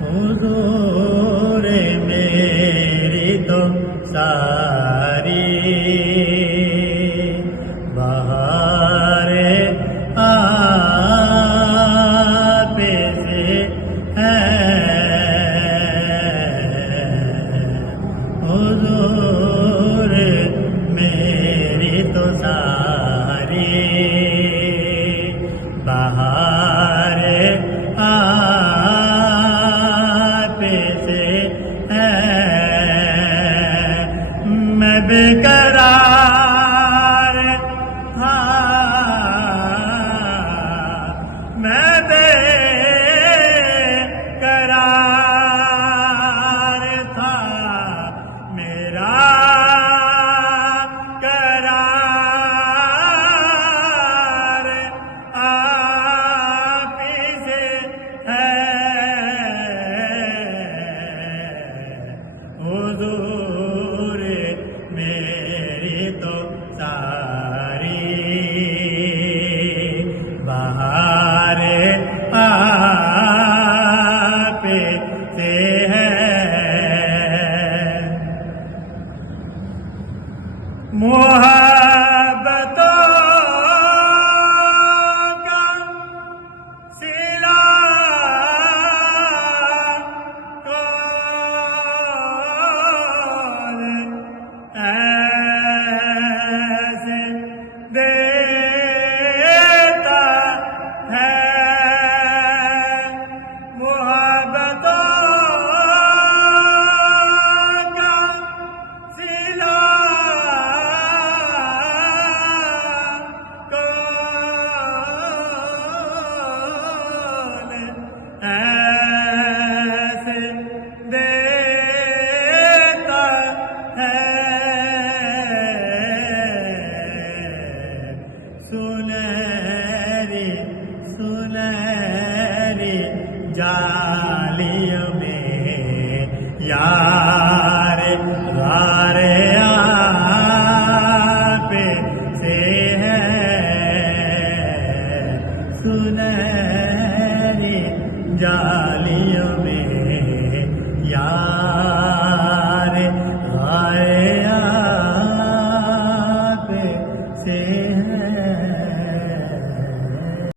حضور میری تو ساری بہار آپ سے ہے، حضور میری تو ساری بہار آپ سے ہے، میں بے قرار تھا، میں بے قرار تھا، میرا قرار آپ سے ہے، حضور میری تو ساری بہار آپ سے ہے، محبتوں کا صلہ کون ایسے دیتا ہے، محبتوں کا صلہ کون ایسے دیتا ہے، سنہری سنہری جالیوں میں یا